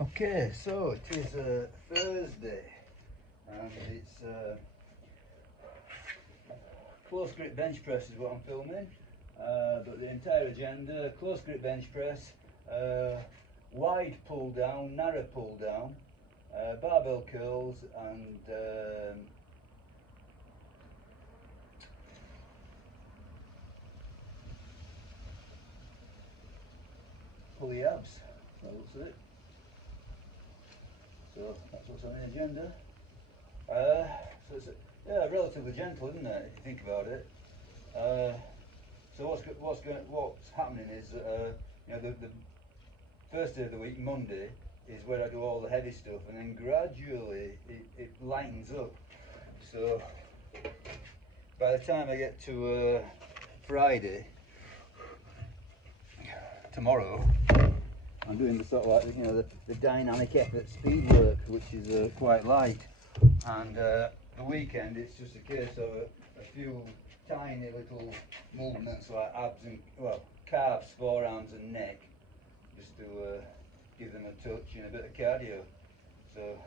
Okay, so it is Thursday and it's close grip bench press is what I'm filming, but the entire agenda: close grip bench press, wide pull down, narrow pull down, barbell curls, and pulley abs. That looks it. So that's what's on the agenda. So it's relatively gentle, isn't it, if you think about it? So what's happening is the first day of the week, Monday, is where I do all the heavy stuff, and then gradually it lightens up. So by the time I get to Friday, tomorrow, I'm doing the sort of like the dynamic effort speed work, which is quite light, and the weekend it's just a case of a few tiny little movements like abs and calves, forearms, and neck, just to give them a touch and a bit of cardio. So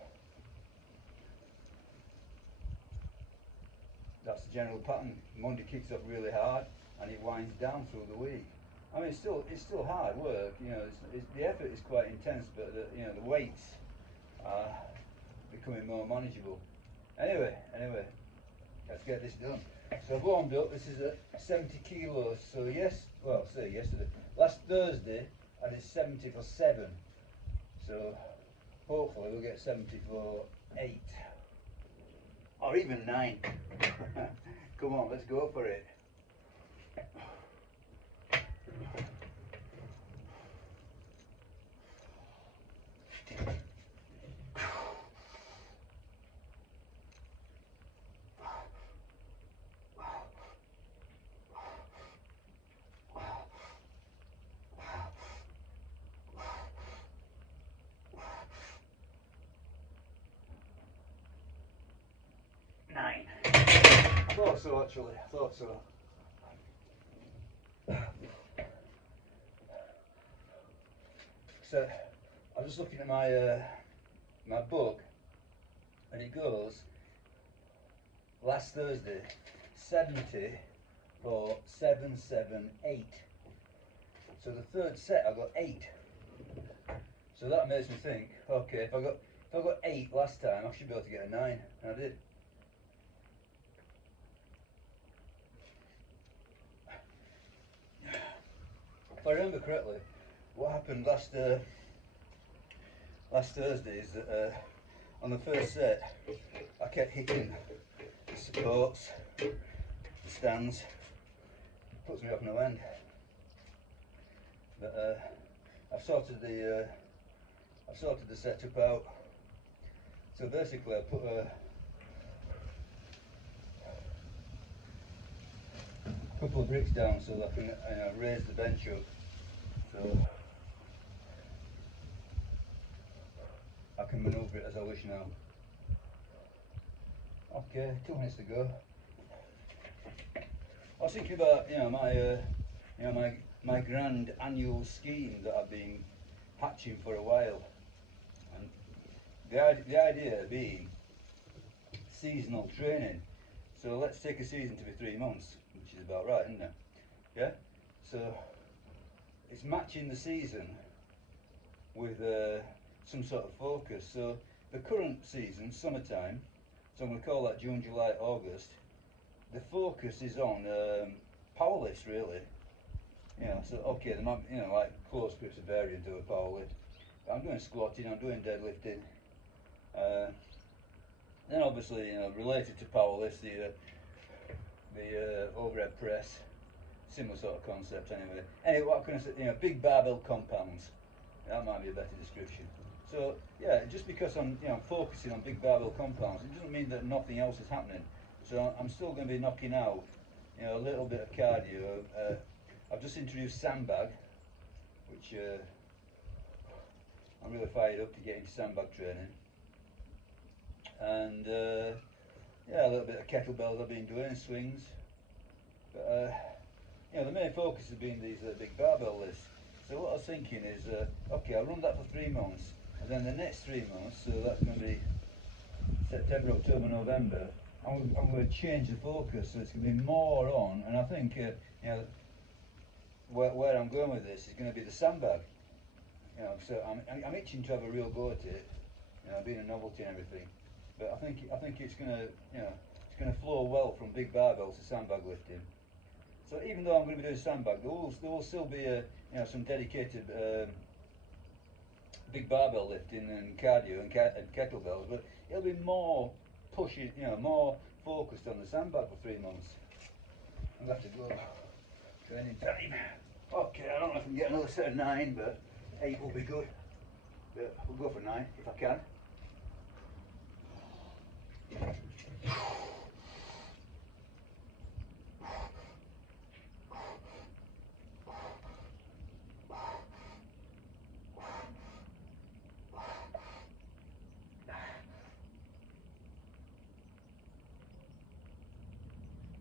that's the general pattern. Monday kicks up really hard and it winds down through the week. I mean, it's still hard work. The effort is quite intense, but the weights are becoming more manageable. Anyway, let's get this done. So I've warmed up. This is at 70 kilos. So yesterday, last Thursday, I did 70 for 7. So hopefully we'll get 70 for 8 or even 9. Come on, let's go for it. I thought so, actually. I thought so. So I'm just looking at my book, and it goes last Thursday 70 for 7, 7, 8. So the third set I got 8. So that makes me think, okay, if I got 8 last time, I should be able to get a 9, and I did. If I remember correctly, what happened last Thursday is that on the first set I kept hitting the supports, the stands. It puts me off no end. But I've sorted the setup out. So basically, I put a couple of bricks down so that I can raise the bench up. So I can manoeuvre it as I wish now. Okay, 2 minutes to go. I was thinking about my grand annual scheme that I've been hatching for a while, and the idea being seasonal training. So let's take a season to be 3 months, which is about right, isn't it? Yeah. So it's matching the season with some sort of focus. So the current season, summertime, so I'm going to call that June, July, August. The focus is on power lifts, really. So okay, there might, like close grips are variant of a power lift. I'm doing squatting, I'm doing deadlifting. Then obviously, related to power lifts, the overhead press, similar sort of concept anyway. Anyway, what can I say? Big barbell compounds. That might be a better description. So yeah, just because I'm focusing on big barbell compounds, it doesn't mean that nothing else is happening. So I'm still going to be knocking out, a little bit of cardio. I've just introduced sandbag, which I'm really fired up to get into sandbag training. And a little bit of kettlebells I've been doing, swings. But the main focus has been these big barbell lifts. So what I was thinking is, okay, I'll run that for 3 months. And then the next 3 months, so that's going to be September, October, November, I'm going to change the focus, so it's going to be more on, and I think, you know, where I'm going with this is going to be the sandbag. You know, so I'm itching to have a real go at it, you know, being a novelty and everything. But I think it's going to, you know, it's going to flow well from big barbells to sandbag lifting. So even though I'm going to be doing sandbag, there will still be a, you know, some dedicated big barbell lifting and cardio and kettlebells, but it'll be more pushing, you know, more focused on the sandbag for 3 months. I'm going to have to go training time. Okay, I don't know if I can get another set of 9, but 8 will be good. But we'll go for 9 if I can.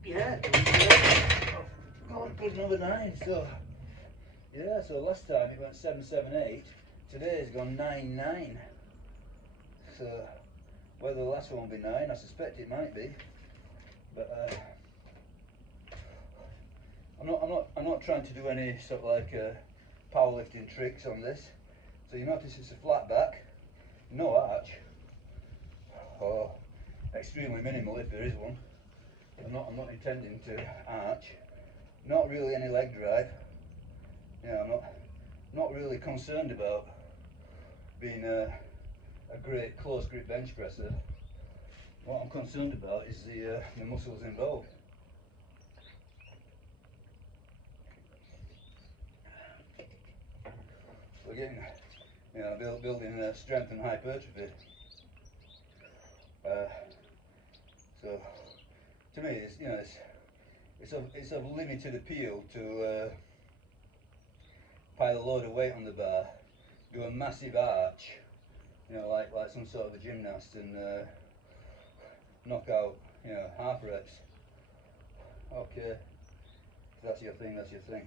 Yeah, good number 9. So yeah, so last time it went 7, 7, 8. Today's gone 9, 9. So whether the last one will be 9, I suspect it might be. But I'm not trying to do any sort of like powerlifting tricks on this. So you notice it's a flat back, no arch, or extremely minimal if there is one. I'm not intending to arch. Not really any leg drive. You know, I'm not really concerned about being a great close grip bench presser. What I'm concerned about is the muscles involved. So again, you know, building strength and hypertrophy. So to me, it's, you know, it's of limited appeal to pile a load of weight on the bar, do a massive arch, you know, like some sort of a gymnast, and knock out, you know, half reps. Okay, if that's your thing, that's your thing.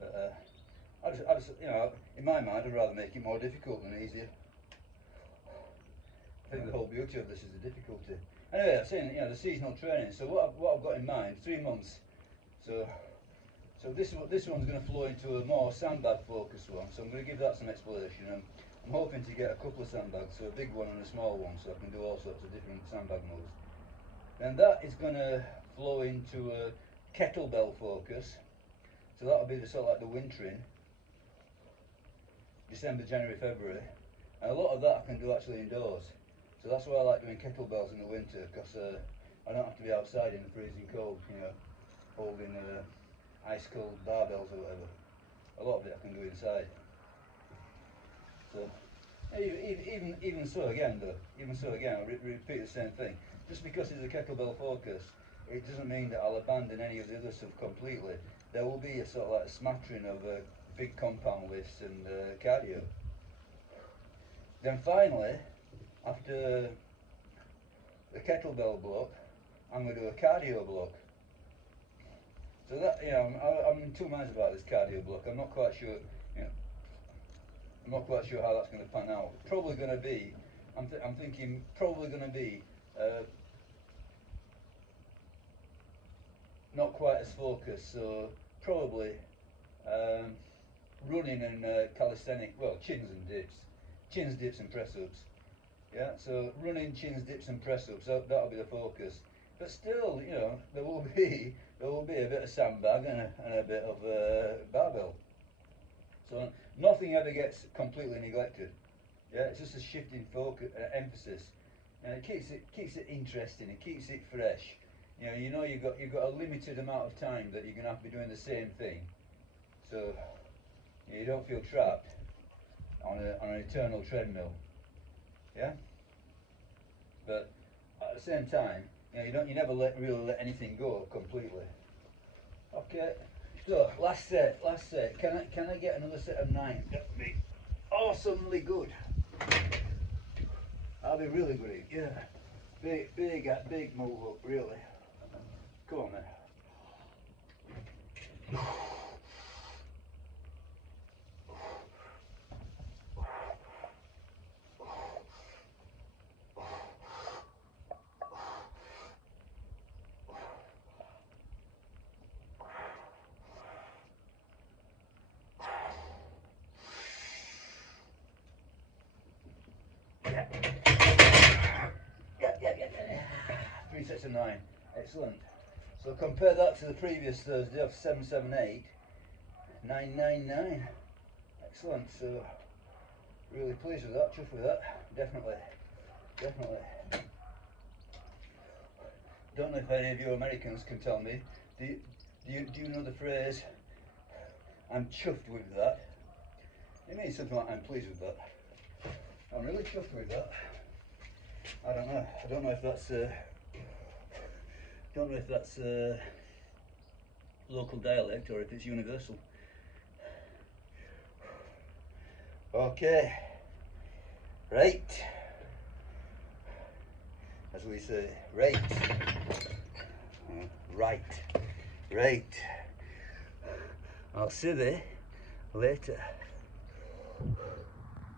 But I just, you know, in my mind, I'd rather make it more difficult than easier. I think the whole beauty of this is the difficulty. Anyway, I've seen, you know, the seasonal training. So what I've got in mind, 3 months. So this one's going to flow into a more sandbag focused one. So I'm going to give that some explanation. I'm hoping to get a couple of sandbags, so a big one and a small one, so I can do all sorts of different sandbag moves. Then that is going to flow into a kettlebell focus. So that'll be the sort of like the wintering, December, January, February. And a lot of that I can do actually indoors. So that's why I like doing kettlebells in the winter, because I don't have to be outside in the freezing cold, you know, holding ice cold barbells or whatever. A lot of it I can do inside. So even so again, I repeat the same thing. Just because it's a kettlebell focus, it doesn't mean that I'll abandon any of the other stuff completely. There will be a sort of like a smattering of big compound lifts and cardio. Then finally, after the kettlebell block, I'm going to do a cardio block. So that, you know, I'm in 2 minds about this cardio block. I'm not quite sure, you know, I'm not quite sure how that's going to pan out. Probably going to be, I'm thinking probably going to be not quite as focused. So probably running and calisthenic, well, chins and dips and press ups. Yeah, so running, chins, dips and press ups, that'll be the focus. But still, you know, there will be a bit of sandbag and a bit of barbell. So nothing ever gets completely neglected. Yeah, it's just a shift in focus, emphasis, and it keeps it interesting. It keeps it fresh. You know you've got a limited amount of time that you're gonna have to be doing the same thing, so you don't feel trapped on an eternal treadmill. Yeah. But at the same time, you know, you never really let anything go completely. Okay. So last set. Can I get another set of 9? That would be awesomely good. That'll be really great. Yeah. Big move up, really. Come on, man. Yeah. 3 sets of 9. Excellent. So compare that to the previous Thursday of 778. 999. Excellent. So really pleased with that, chuffed with that. Definitely. Don't know if any of you Americans can tell me. Do you know the phrase, I'm chuffed with that? It means something like I'm pleased with that. I'm really chuffed with that. I don't know. I don't know if that's local dialect or if it's universal. Okay. Right. As we say, right. Right. I'll see you later.